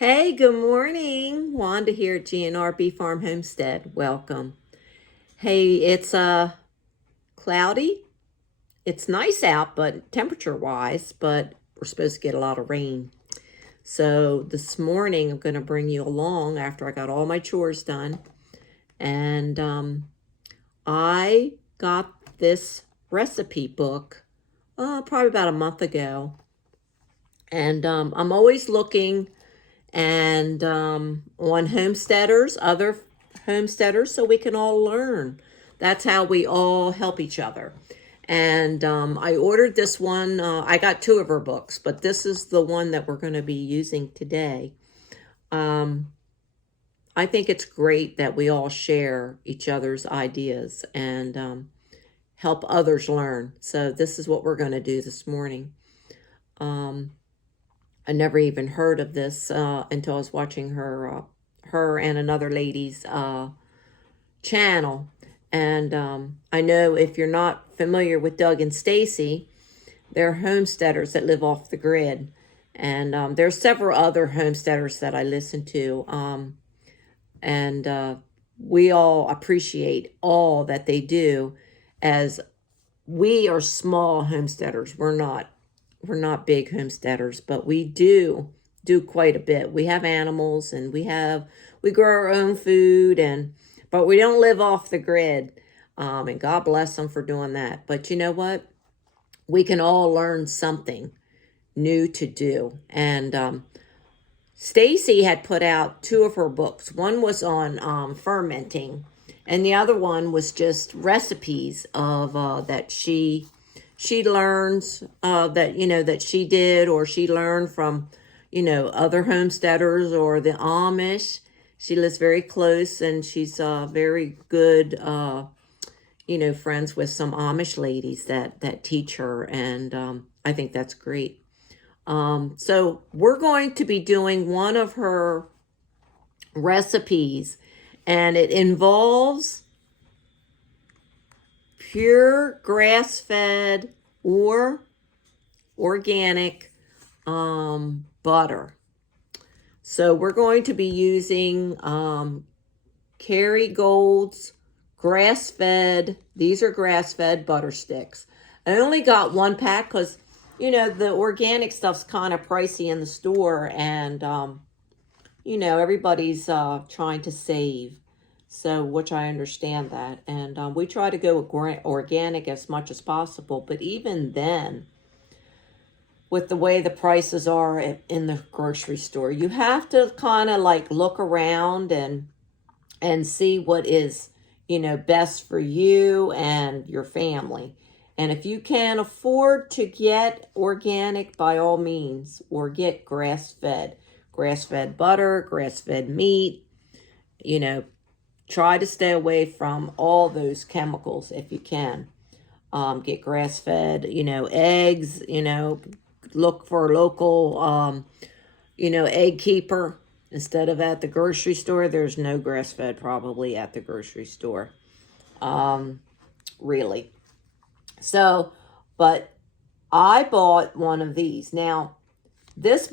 Hey, good morning. Wanda here at GNRB Farm Homestead. Welcome. Hey, it's cloudy. It's nice out, but temperature-wise, but we're supposed to get a lot of rain. So this morning I'm going to bring you along after I got all my chores done. And I got this recipe book probably about a month ago. And I'm always looking and on homesteaders, other homesteaders, so we can all learn. That's how we all help each other. And I ordered this one. I got two of her books, but this is the one that we're going to be using today. I think it's great that we all share each other's ideas and help others learn. So this is what we're going to do this morning. I never even heard of this until I was watching her and another lady's channel. And I know if you're not familiar with Doug and Stacey, they're homesteaders that live off the grid. And there's several other homesteaders that I listen to. And we all appreciate all that they do, as we are small homesteaders. We're not big homesteaders, but we do quite a bit. We have animals and we grow our own food, but we don't live off the grid. And God bless them for doing that. But you know what? We can all learn something new to do. And Stacey had put out two of her books. One was on fermenting, and the other one was just recipes of that she learns that she did, or she learned from other homesteaders or the Amish. She lives very close, and she's very good friends with some Amish ladies that teach her, and I think that's great. So we're going to be doing one of her recipes, and it involves pure grass-fed or organic butter. So we're going to be using Kerrygold's grass-fed. These are grass-fed butter sticks. I only got one pack because, the organic stuff's kind of pricey in the store, and, everybody's trying to save. So, which I understand that. And we try to go organic as much as possible. But even then, with the way the prices are in the grocery store, you have to kind of like look around and see what is, best for you and your family. And if you can afford to get organic, by all means, or get grass-fed butter, grass-fed meat, try to stay away from all those chemicals if you can. Get grass-fed, eggs, look for a local, egg keeper instead of at the grocery store. There's no grass-fed probably at the grocery store, really. So, but I bought one of these. Now, this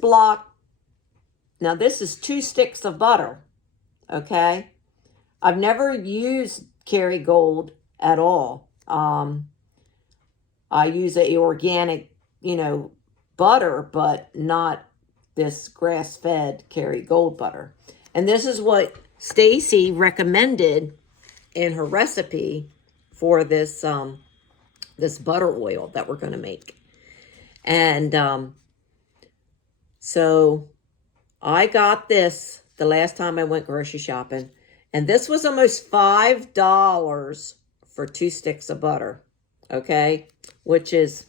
is 2 sticks of butter, okay? I've never used Kerrygold at all. I use a organic, butter, but not this grass-fed Kerrygold butter. And this is what Stacey recommended in her recipe for this this butter oil that we're going to make. And so I got this the last time I went grocery shopping. And this was almost $5 for 2 sticks of butter, okay? Which is,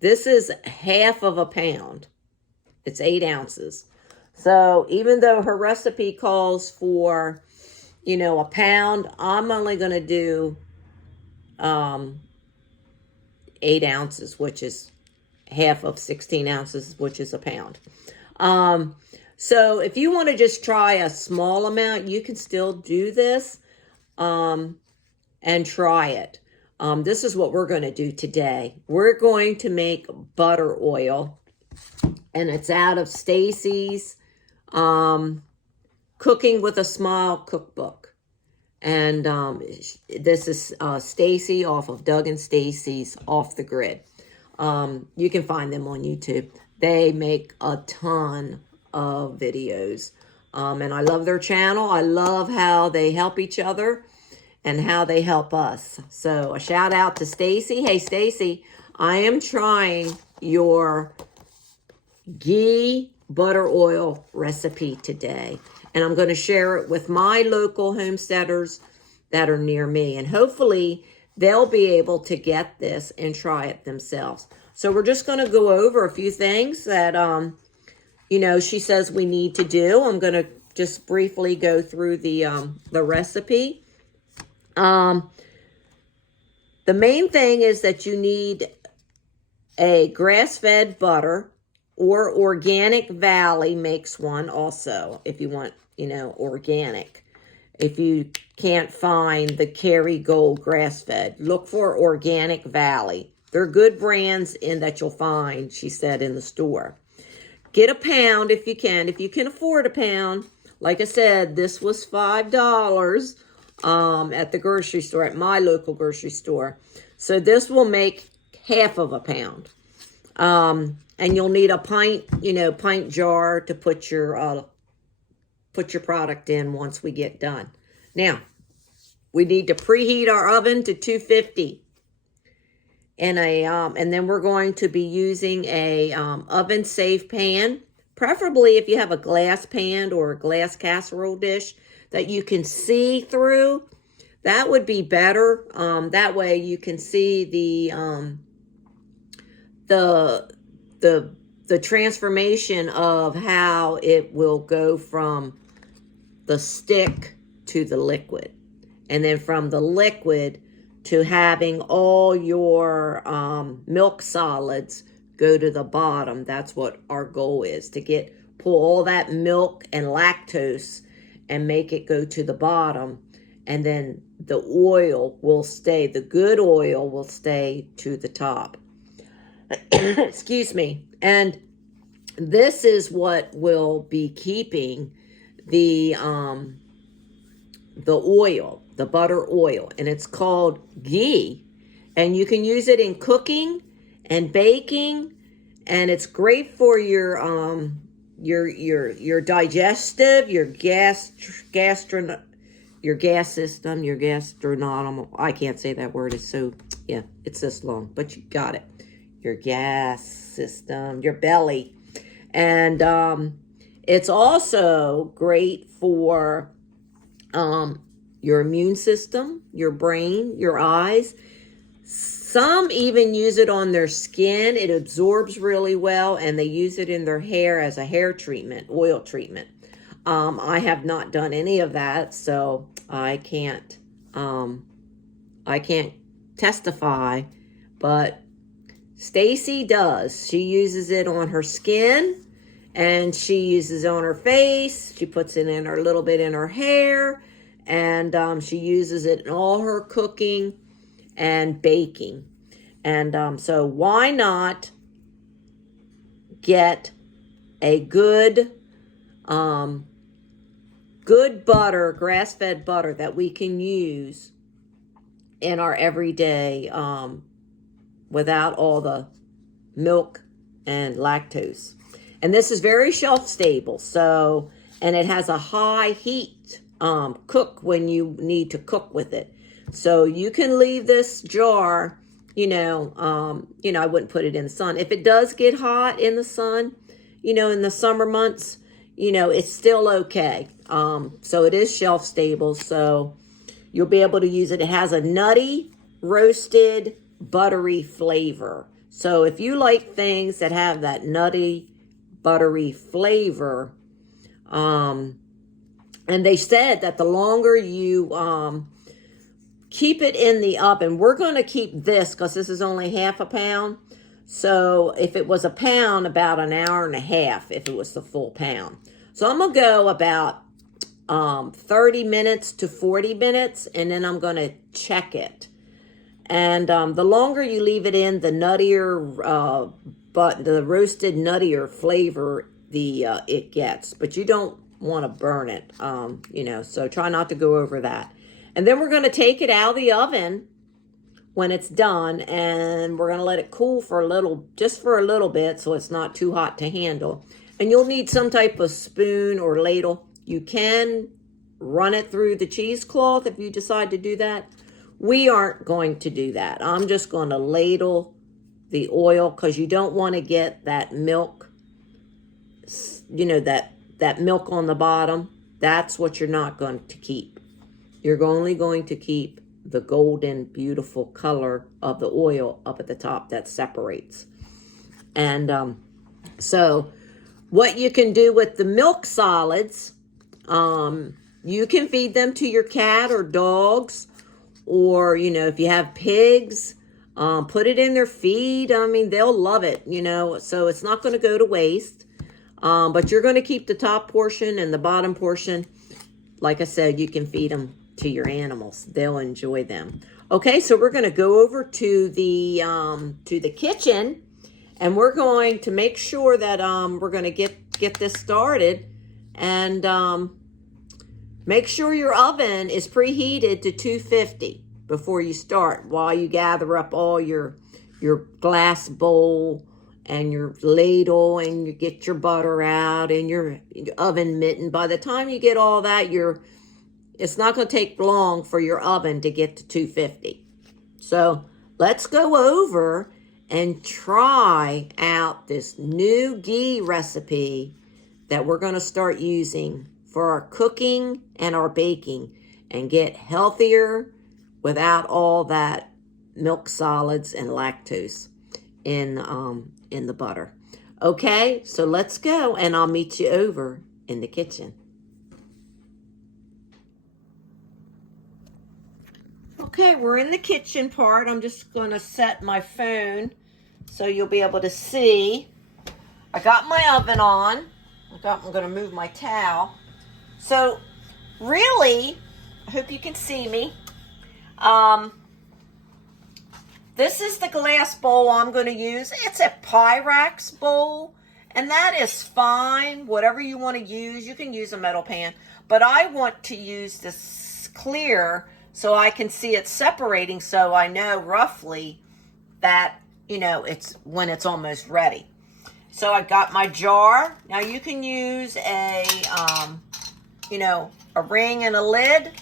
this is half of a pound. It's 8 ounces. So even though her recipe calls for, a pound, I'm only going to do 8 ounces, which is half of 16 ounces, which is a pound. So if you want to just try a small amount, you can still do this and try it. This is what we're going to do today. We're going to make butter oil, and it's out of Stacey's Cooking with a Smile cookbook. And this is Stacey off of Doug and Stacey's Off the Grid. You can find them on YouTube. They make a ton of videos. And I love their channel. I love how they help each other and how they help us. So a shout out to Stacey. Hey, Stacey, I am trying your ghee butter oil recipe today. And I'm going to share it with my local homesteaders that are near me. And hopefully they'll be able to get this and try it themselves. So we're just going to go over a few things that, you know, she says we need to do. I'm going to just briefly go through the recipe. The main thing is that you need a grass-fed butter, or Organic Valley makes one also, if you want, you know, organic. If you can't find the Kerrygold grass-fed, look for Organic Valley. They're good brands in that you'll find, she said, in the store. Get a pound if you can. If you can afford a pound. Like I said, this was $5 at the grocery store, at my local grocery store. So this will make half of a pound. And you'll need a pint jar to put your product in once we get done. Now, we need to preheat our oven to 250. And then we're going to be using a oven safe pan, preferably if you have a glass pan or a glass casserole dish that you can see through. That would be better. That way you can see the transformation of how it will go from the stick to the liquid, and then from the liquid to having all your milk solids go to the bottom. That's what our goal is, to pull all that milk and lactose and make it go to the bottom, and then the oil will stay, the good oil will stay to the top. Excuse me. And this is what will be keeping the oil, the butter oil, and it's called ghee. And you can use it in cooking and baking, and it's great for your digestive, your gas system, your gastronomic. I can't say that word. It's so, yeah, it's this long, but you got it. Your gas system, your belly. And it's also great for your immune system, your brain, your eyes. Some even use it on their skin. It absorbs really well, and they use it in their hair as a hair treatment, oil treatment. I have not done any of that, so I can't testify, but Stacey does. She uses it on her skin, and she uses it on her face. She puts it in a little bit in her hair, and she uses it in all her cooking and baking. And so why not get a good butter, grass-fed butter that we can use in our everyday without all the milk and lactose. And this is very shelf stable, so, and it has a high heat cook when you need to cook with it. So you can leave this jar, I wouldn't put it in the sun. If it does get hot in the sun, in the summer months, it's still okay. So it is shelf stable, so you'll be able to use it. It has a nutty, roasted, buttery flavor. So if you like things that have that nutty, buttery flavor, and they said that the longer you keep it in the oven, we're going to keep this because this is only half a pound. So if it was a pound, about an hour and a half if it was the full pound. So I'm going to go about 30 minutes to 40 minutes, and then I'm going to check it. And the longer you leave it in, the nuttier, but the roasted nuttier flavor it gets. But you don't want to burn it, so try not to go over that. And then we're going to take it out of the oven when it's done, and we're going to let it cool for just for a little bit, so it's not too hot to handle. And you'll need some type of spoon or ladle. You can run it through the cheesecloth if you decide to do that. We aren't going to do that. I'm just going to ladle the oil, because you don't want to get that milk, that milk on the bottom. That's what you're not going to keep. You're only going to keep the golden, beautiful color of the oil up at the top that separates. And so what you can do with the milk solids, you can feed them to your cat or dogs, or, if you have pigs, put it in their feed. I mean, they'll love it, so it's not going to go to waste. But you're going to keep the top portion, and the bottom portion, like I said, you can feed them to your animals. They'll enjoy them. Okay, so we're going to go over to the kitchen, and we're going to make sure that we're going to get this started, and make sure your oven is preheated to 250 before you start, while you gather up all your glass bowl and your ladle, and you get your butter out and your oven mitten. By the time you get all that, it's not going to take long for your oven to get to 250. So let's go over and try out this new ghee recipe that we're going to start using for our cooking and our baking, and get healthier without all that milk solids and lactose in the butter. Okay, so let's go, and I'll meet you over in the kitchen. Okay, we're in the kitchen part. I'm just going to set my phone so you'll be able to see. I got my oven on. I'm going to move my towel. So, really, I hope you can see me. This is the glass bowl I'm going to use. It's a Pyrex bowl, and that is fine. Whatever you want to use, you can use a metal pan. But I want to use this clear so I can see it separating, so I know roughly that, it's when it's almost ready. So I got my jar. Now you can use a ring and a lid,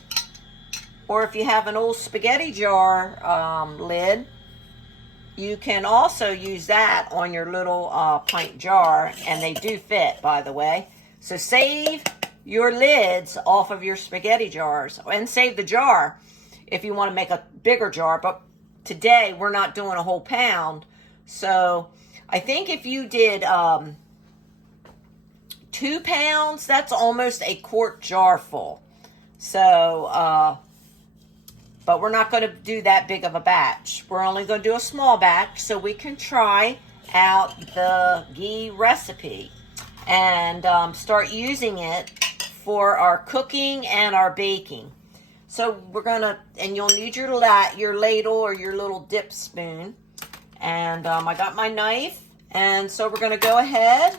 or if you have an old spaghetti jar lid, you can also use that on your little pint jar, and they do fit, by the way. So save your lids off of your spaghetti jars, and save the jar if you want to make a bigger jar. But today we're not doing a whole pound, so I think if you did 2 pounds, that's almost a quart jar full. So, but we're not going to do that big of a batch. We're only going to do a small batch so we can try out the ghee recipe and start using it for our cooking and our baking. So we're going to, and you'll need your ladle or your little dip spoon. And I got my knife, and so we're going to go ahead.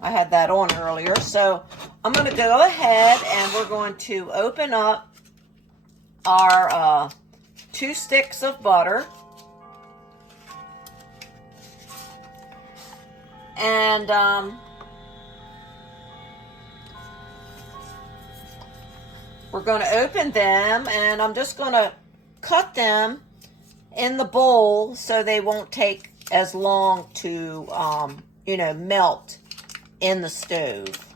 I had that on earlier, so I'm going to go ahead and we're going to open up our 2 sticks of butter. And we're going to open them, and I'm just going to cut them in the bowl so they won't take as long to, melt in the stove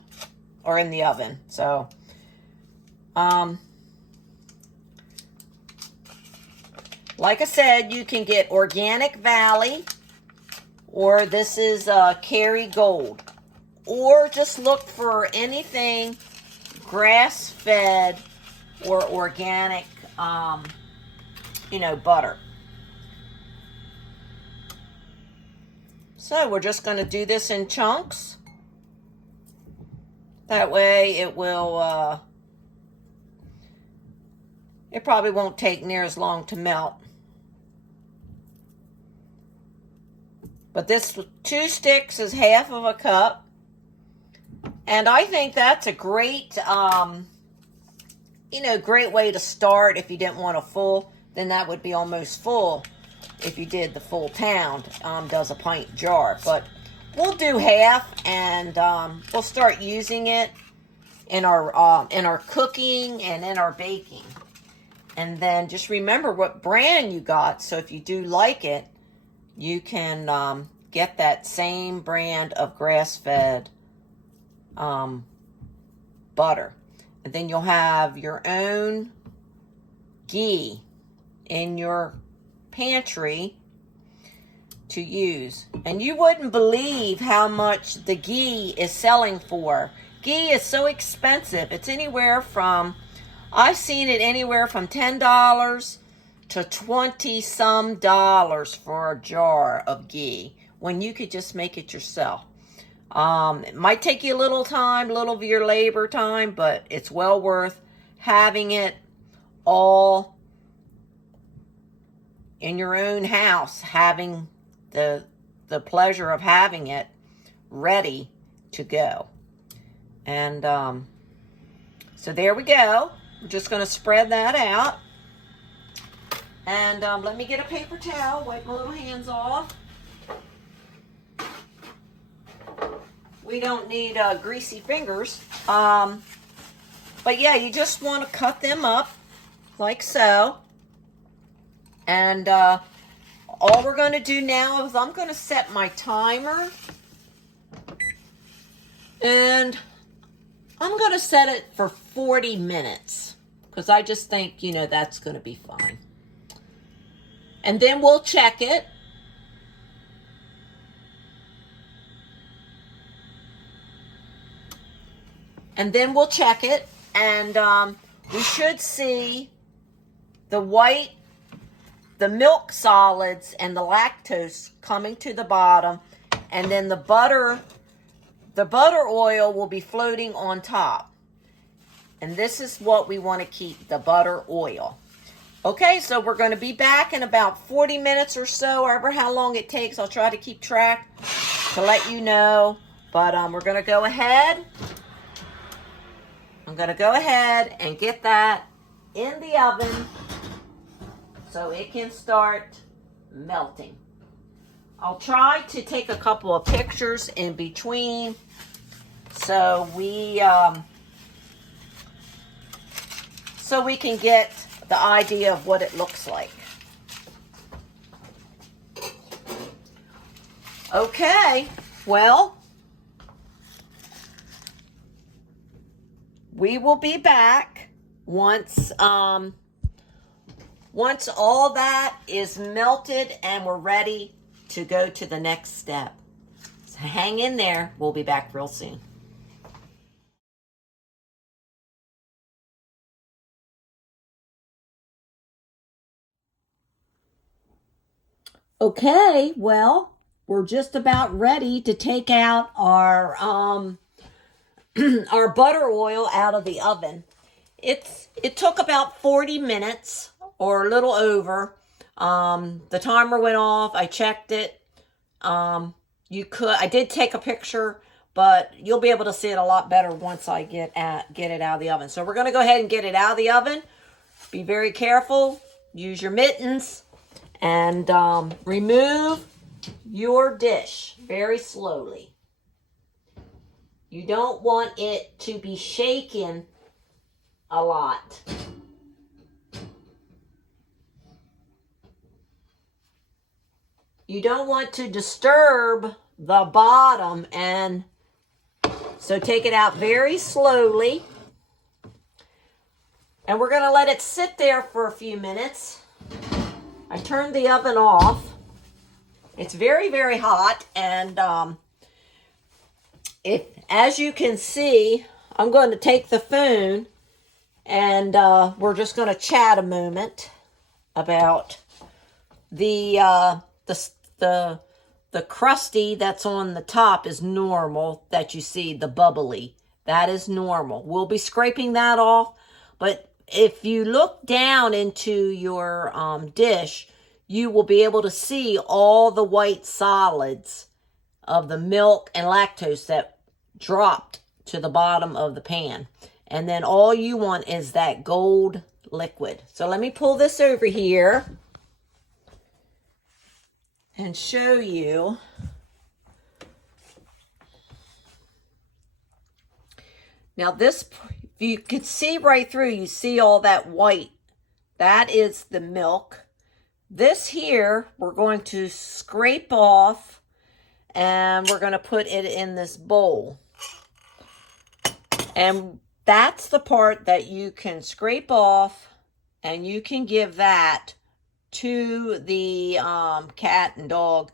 or in the oven. So, like I said, you can get Organic Valley, or this is Kerrygold, or just look for anything grass-fed or organic, butter. So we're just going to do this in chunks. That way it will, it probably won't take near as long to melt. But this 2 sticks is half of a cup. And I think that's a great, great way to start. If you didn't want a full, then that would be almost full. If you did the full pound, does a pint jar. But we'll do half, and we'll start using it in our cooking and in our baking. And then just remember what brand you got. So if you do like it, you can get that same brand of grass-fed butter. And then you'll have your own ghee in your pantry to use. And you wouldn't believe how much the ghee is selling for. Ghee is so expensive. It's anywhere from, I've seen it anywhere from $10 to $20 some for a jar of ghee, when you could just make it yourself. It might take you a little time, a little of your labor time, but it's well worth having it all in your own house, having the pleasure of having it ready to go. And so there we go. We're just going to spread that out. And let me get a paper towel, wipe my little hands off. We don't need greasy fingers. But yeah, you just want to cut them up like so. And all we're going to do now is I'm going to set my timer. And I'm going to set it for 40 minutes. Because I just think, that's going to be fine. And then we'll check it. And then we'll check it. And we should see the white, the milk solids, and the lactose coming to the bottom. And then the butter oil will be floating on top. And this is what we want to keep, the butter oil. Okay, so we're going to be back in about 40 minutes or so, however how long it takes. I'll try to keep track to let you know. But we're going to go ahead. I'm going to go ahead and get that in the oven so it can start melting. I'll try to take a couple of pictures in between so we can get the idea of what it looks like. Okay, well, we will be back once all that is melted and we're ready to go to the next step. So hang in there. We'll be back real soon. Okay, well, we're just about ready to take out our our butter oil out of the oven. It took about 40 minutes or a little over. The timer went off. I checked it. I did take a picture, but you'll be able to see it a lot better once I get it out of the oven. So we're going to go ahead and get it out of the oven. Be very careful. Use your mittens and remove your dish very slowly. You don't want it to be shaken a lot. You don't want to disturb the bottom, and so take it out very slowly. And we're going to let it sit there for a few minutes. I turned the oven off. It's very, very hot, and as you can see, I'm going to take the phone and we're just going to chat a moment about the crusty that's on the top is normal, that you see, the bubbly. That is normal. We'll be scraping that off, but if you look down into your dish, you will be able to see all the white solids of the milk and lactose that dropped to the bottom of the pan. And then all you want is that gold liquid. So let me pull this over here and show you. Now this, you can see right through, you see all that white. That is the milk. This here, we're going to scrape off and we're going to put it in this bowl. And that's the part that you can scrape off, and you can give that to the cat and dog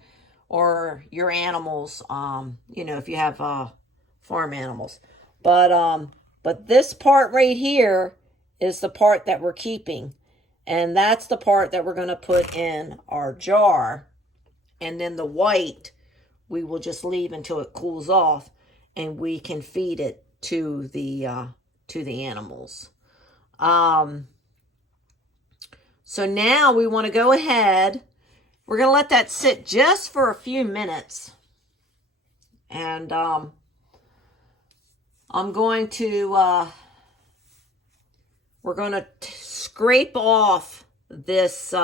or your animals, you know, if you have farm animals. But this part right here is the part that we're keeping. And that's the part that we're going to put in our jar. And then the white, we will just leave until it cools off, and we can feed it to the animals. So now we want to go ahead. We're going to let that sit just for a few minutes. And I'm going to, we're going to scrape off this,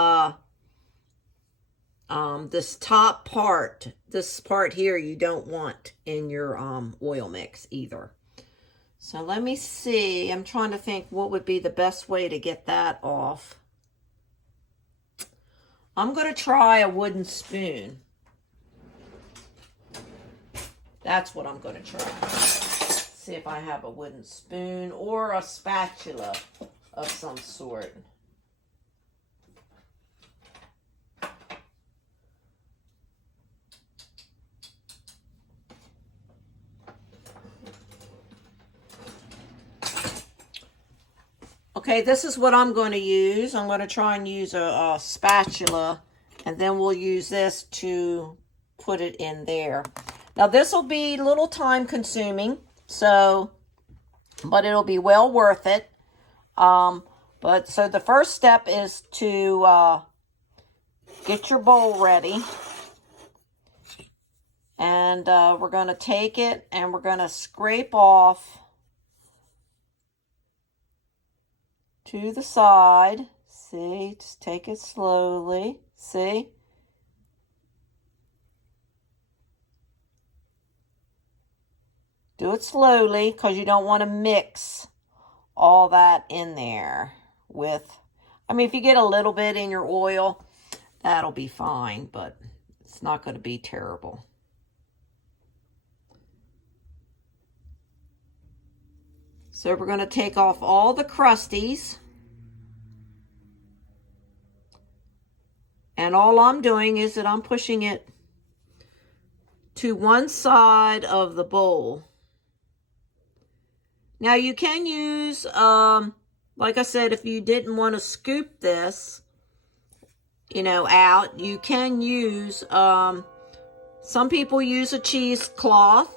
this top part. This part here you don't want in your oil mix either. So let me see. I'm trying to think what would be the best way to get that off. I'm going to try a wooden spoon. That's what I'm going to try. See if I have a wooden spoon or a spatula of some sort. Okay, this is what I'm going to use. I'm going to try and use a spatula, and then we'll use this to put it in there. Now, this will be a little time consuming, but it'll be well worth it. So the first step is to get your bowl ready. And we're going to take it and we're going to scrape off to the side. See, just take it slowly. See? Do it slowly because you don't want to mix all that in there with, I mean, if you get a little bit in your oil, that'll be fine, but it's not going to be terrible. So we're going to take off all the crusties. And all I'm doing is that I'm pushing it to one side of the bowl. Now you can use, like I said, if you didn't want to scoop this, you know, out, you can use, some people use a cheesecloth,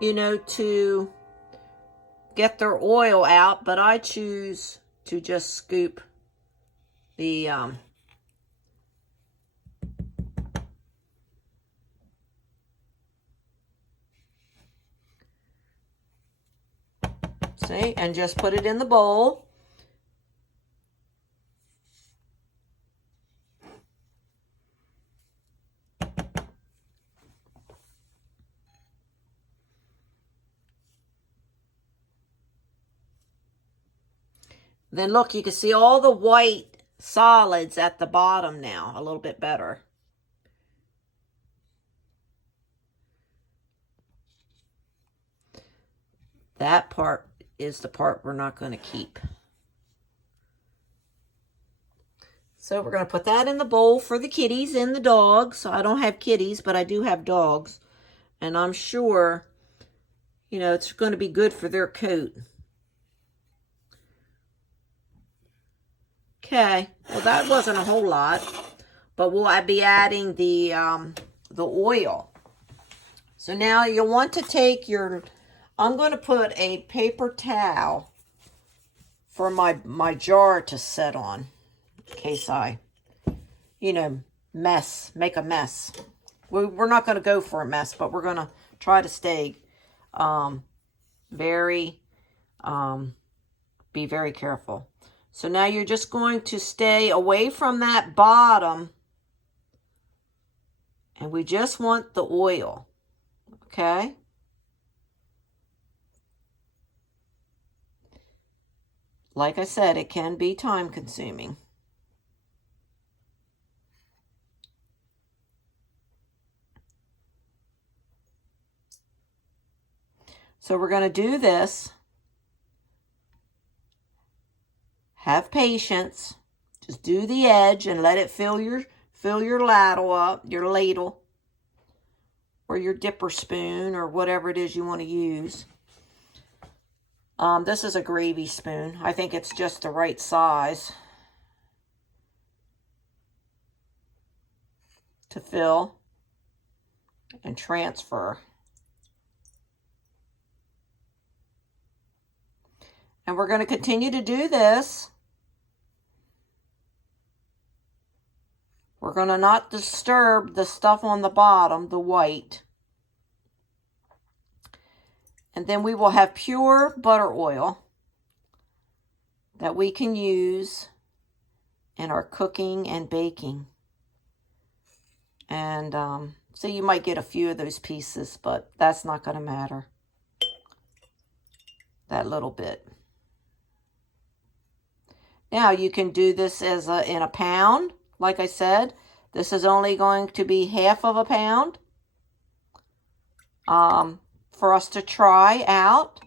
you know, to get their oil out, but I choose to just scoop the, see, and just put it in the bowl. Then look, you can see all the white solids at the bottom now, a little bit better. That part is the part we're not going to keep. So we're going to put that in the bowl for the kitties and the dogs. I don't have kitties, but I do have dogs. And I'm sure, you know, it's going to be good for their coat. Okay, well that wasn't a whole lot, but we'll be adding the oil. So now you'll want to take your, I'm going to put a paper towel for my jar to set on. in case I, make a mess. We're not going to go for a mess, but we're going to try to stay be very careful. So now you're just going to stay away from that bottom, and we just want the oil, okay? Like I said, it can be time consuming. So we're going to do this. Have patience. Just do the edge and let it fill your ladle up, your ladle, or your dipper spoon, or whatever it is you want to use. This is a gravy spoon. I think it's just the right size to fill and transfer. And we're going to continue to do this. We're going to not disturb the stuff on the bottom, the white. And then we will have pure butter oil that we can use in our cooking and baking. And so you might get a few of those pieces, but that's not going to matter. That little bit. Now you can do this as in a pound. Like I said, this is only going to be half of a pound for us to try out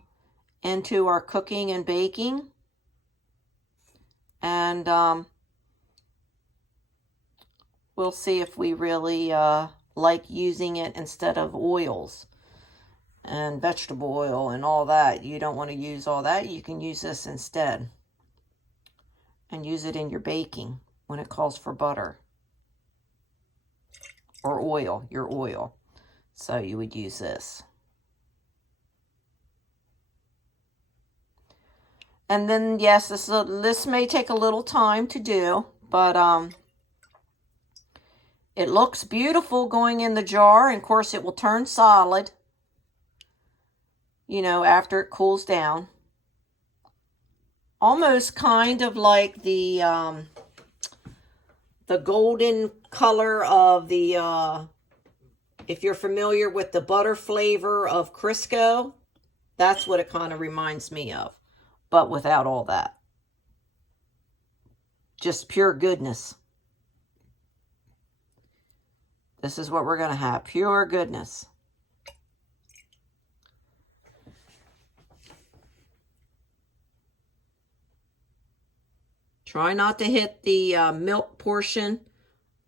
into our cooking and baking. And we'll see if we really like using it instead of oils and vegetable oil and all that. You don't want to use all that. You can use this instead. And use it in your baking when it calls for butter or oil, your oil. So you would use this. And then, yes, this may take a little time to do, but it looks beautiful going in the jar. And of course, it will turn solid, after it cools down. Almost kind of like the golden color of the, if you're familiar with the butter flavor of Crisco, that's what it kind of reminds me of, but without all that. Just pure goodness. This is what we're going to have, pure goodness. Try not to hit the milk portion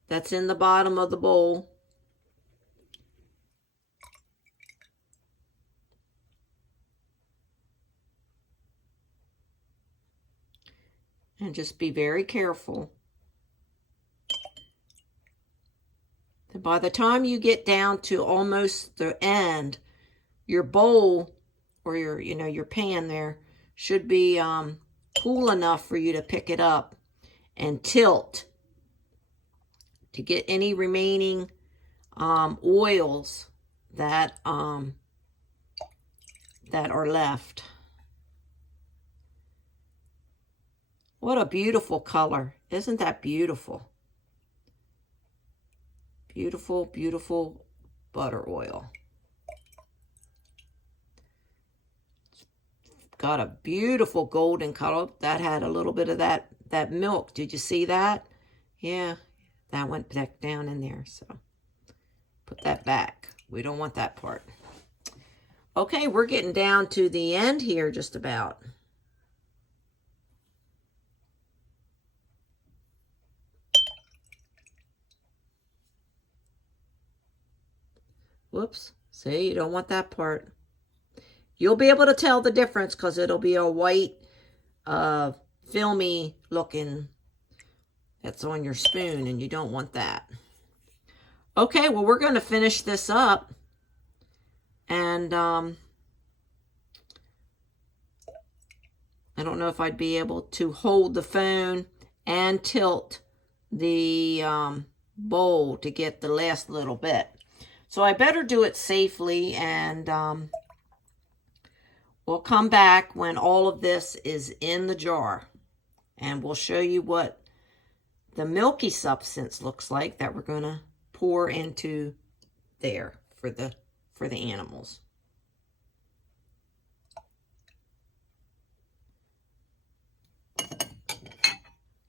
that's in the bottom of the bowl. And just be very careful. By the time you get down to almost the end, your bowl or your pan there should be cool enough for you to pick it up and tilt to get any remaining oils that are left. What a beautiful color. Isn't that beautiful? Beautiful, beautiful butter oil. Got a beautiful golden color. That had a little bit of that milk. Did you see that? Yeah, that went back down in there. So put that back. We don't want that part. Okay, we're getting down to the end here just about. Whoops. See, you don't want that part. You'll be able to tell the difference because it'll be a white, filmy looking that's on your spoon, and you don't want that. Okay, well, we're going to finish this up. And I don't know if I'd be able to hold the phone and tilt the bowl to get the last little bit. So I better do it safely, and we'll come back when all of this is in the jar, and we'll show you what the milky substance looks like that we're going to pour into there for the animals.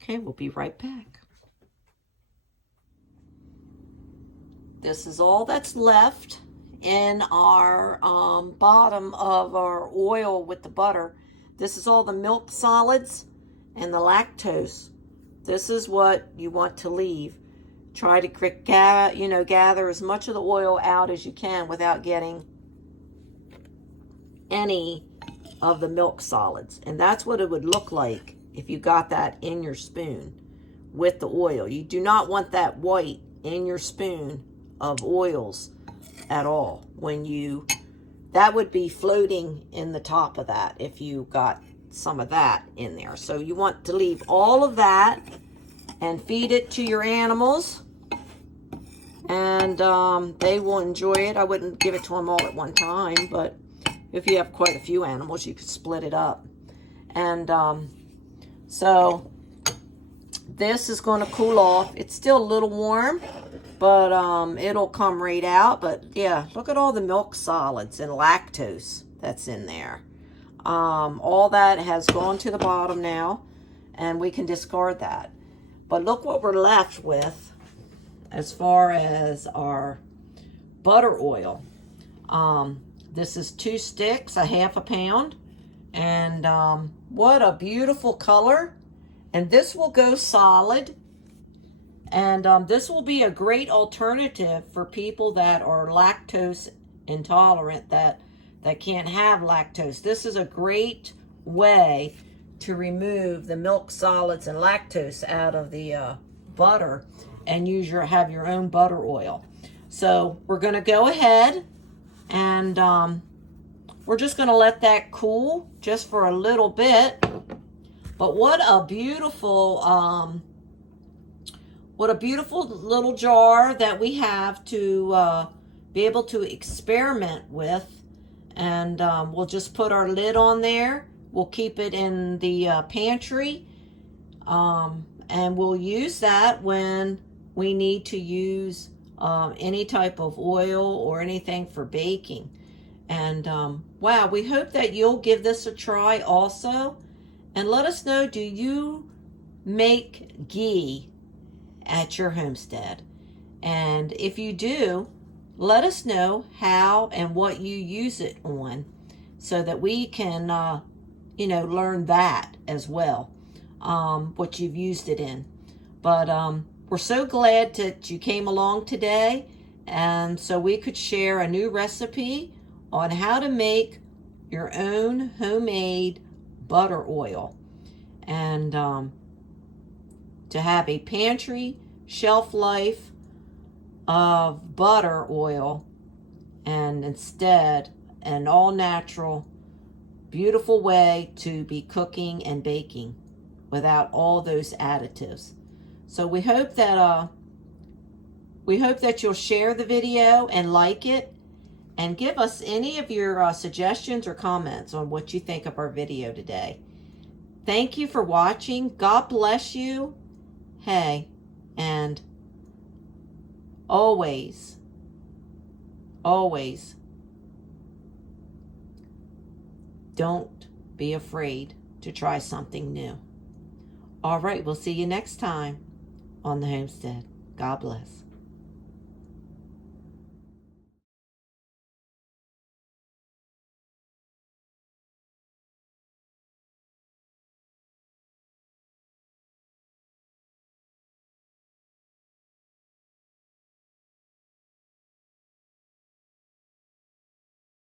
Okay, we'll be right back. This is all that's left in our bottom of our oil with the butter. This is all the milk solids and the lactose. This is what you want to leave. Try to gather as much of the oil out as you can without getting any of the milk solids. And that's what it would look like if you got that in your spoon with the oil. You do not want that white in your spoon of oils at all. That would be floating in the top of that if you got some of that in there. So you want to leave all of that and feed it to your animals, and they will enjoy it. I wouldn't give it to them all at one time, but if you have quite a few animals, you could split it up. And so this is going to cool off. It's still a little warm, but it'll come right out. But yeah, look at all the milk solids and lactose that's in there. All that has gone to the bottom now, and we can discard that. But look what we're left with as far as our butter oil. This is 2 sticks, 1/2 pound. And what a beautiful color. And this will go solid. And this will be a great alternative for people that are lactose intolerant, that can't have lactose. This is a great way to remove the milk solids and lactose out of the butter and have your own butter oil. So we're going to go ahead and we're just going to let that cool just for a little bit. But what a beautiful little jar that we have to be able to experiment with. And we'll just put our lid on there. We'll keep it in the pantry. And we'll use that when we need to use any type of oil or anything for baking. And wow, we hope that you'll give this a try also. And let us know, do you make ghee at your homestead? And if you do, let us know how and what you use it on, so that we can, learn that as well, what you've used it in. But we're so glad that you came along today, and so we could share a new recipe on how to make your own homemade butter oil, and to have a pantry shelf life of butter oil, and instead an all natural beautiful way to be cooking and baking without all those additives. So we hope that you'll share the video and like it, and give us any of your suggestions or comments on what you think of our video today. Thank you for watching. God bless you. Hey, and always don't be afraid to try something new. All right, we'll see you next time on the homestead. God bless.